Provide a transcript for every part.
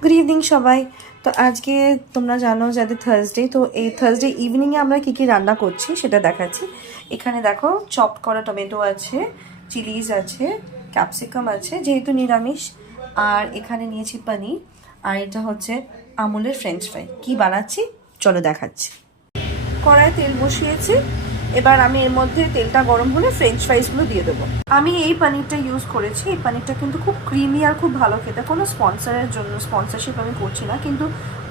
Good evening সবাই। তো আজকে তোমরা জানো যে আজকে থার্সডে, তো এই থার্সডে ইভিনিংয়ে আমরা কী কী রান্না করছি সেটা দেখাচ্ছি। এখানে দেখো চপ করা টমেটো আছে, চিলিজ আছে, ক্যাপসিকাম আছে যেহেতু নিরামিষ, আর এখানে নিয়েছি পনির, আর এটা হচ্ছে আমুলের ফ্রেঞ্চ ফ্রাই। কী বানাচ্ছি চলো দেখাচ্ছি। কড়ায় তেল বসিয়েছি, এবার আমি এর মধ্যে তেলটা গরম হলে ফ্রেঞ্চ ফ্রাইসগুলো দিয়ে দেবো। আমি এই পনিরটা ইউজ করেছি, এই পনিরটা কিন্তু খুব ক্রিমি আর খুব ভালো খেতে। কোনো স্পন্সরের জন্য স্পন্সরশিপ আমি করছি না, কিন্তু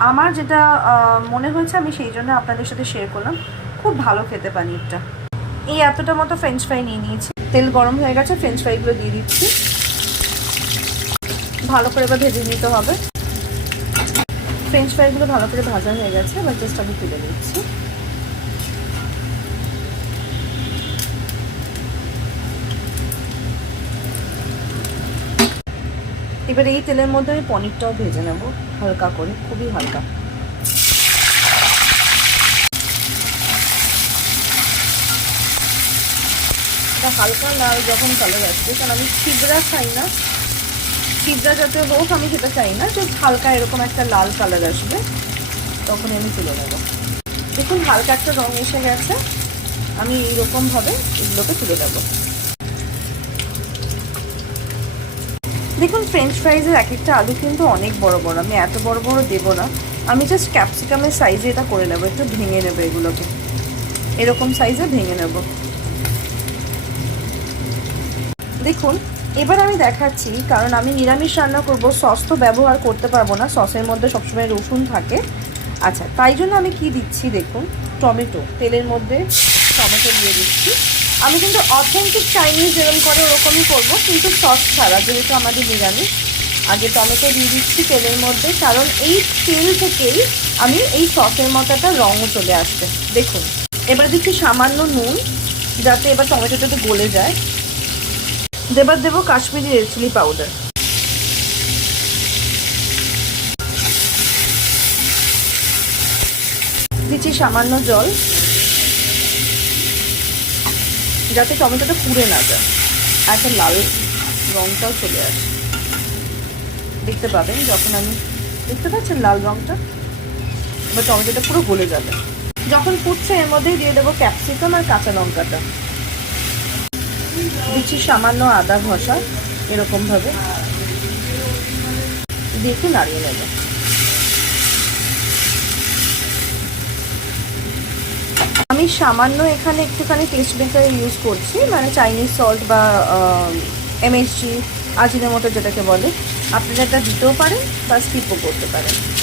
আমার যেটা মনে হয়েছে আমি সেই জন্য আপনাদের সাথে শেয়ার করলাম। খুব ভালো খেতে পনিরটা। এই এতটা মতো ফ্রেঞ্চ ফ্রাই নিয়ে নিয়েছি, তেল গরম হয়ে গেছে, ফ্রেঞ্চ ফ্রাইগুলো দিয়ে দিচ্ছি। ভালো করে এবার ভেজে নিতে হবে। ফ্রেঞ্চ ফ্রাইগুলো ভালো করে ভাজা হয়ে গেছে, এবার জাস্ট আমি তুলে নিচ্ছি। এবার এই তেলের মধ্যে আমি পনিরটাও ভেজে নেব হালকা করে, খুবই হালকা। হালকা লাল যখন কালার আসবে, কারণ আমি ছিবড়া খাই না, ছিবড়া যাতে হোক আমি সেটা চাই না, জাস্ট হালকা এরকম একটা লাল কালার আসবে তখনই আমি তুলে নেব। দেখুন হালকা একটা রং এসে গেছে, আমি এইরকমভাবে এগুলোকে তুলে দেবো। দেখুন ফ্রেঞ্চ ফ্রাইজের এক একটা আলু কিন্তু অনেক বড় বড়, আমি এত বড় বড় দেবো না, আমি জাস্ট ক্যাপসিকামের সাইজে এটা করে নেবো, একটু ভেঙে নেবো এগুলোকে, এরকম সাইজে ভেঙে নেব। দেখুন এবার আমি দেখাচ্ছি, কারণ আমি নিরামিষ রান্না করব, সস তো ব্যবহার করতে পারবো না, সসের মধ্যে সবসময় রসুন থাকে। আচ্ছা, তাই জন্য আমি কি দিচ্ছি দেখুন, টমেটো, তেলের মধ্যে টমেটো দিয়ে দিচ্ছি। আমি কিন্তু অথেন্টিক চাইনিজ যেরকম করে ওরকমই করবো, কিন্তু সস ছাড়া, যেহেতু আমাদের নিরামিষ। আগে টমেটো দিয়ে দিচ্ছি তেলের মধ্যে, কারণ এই তেল থেকেই আমি এই সসের মতো একটা রঙও চলে আসবে। দেখুন এবার দিচ্ছি সামান্য নুন, যাতে এবার টমেটোটাতে গলে যায়। এবার দেবো কাশ্মীরি রেড চিলি পাউডার, দিচ্ছি সামান্য জল, যাতে টমেটোটা পুড়ে না যায়, একটা লাল রঙটাও চলে আসে। দেখতে পাবেন যখন আমি, দেখতে পাচ্ছেন লাল রঙটা, এবার টমেটোটা পুরো গলে যাবে। যখন ফুটছে এর মধ্যেই দিয়ে দেবো ক্যাপসিকাম আর কাঁচা লঙ্কাটা, দিচ্ছি সামান্য আদা ঘষা, এরকমভাবে দিয়ে একটু নাড়িয়ে নেব। আমি সামান্য এখানে একটুখানি টেস্ট মেকার ইউজ করছি, মানে চাইনিজ সল্ট বা এমএসজি, আজিনোমোটো যেটাকে বলে। আপনারা এটা দিতেও পারেন বা স্কিপও করতে পারেন।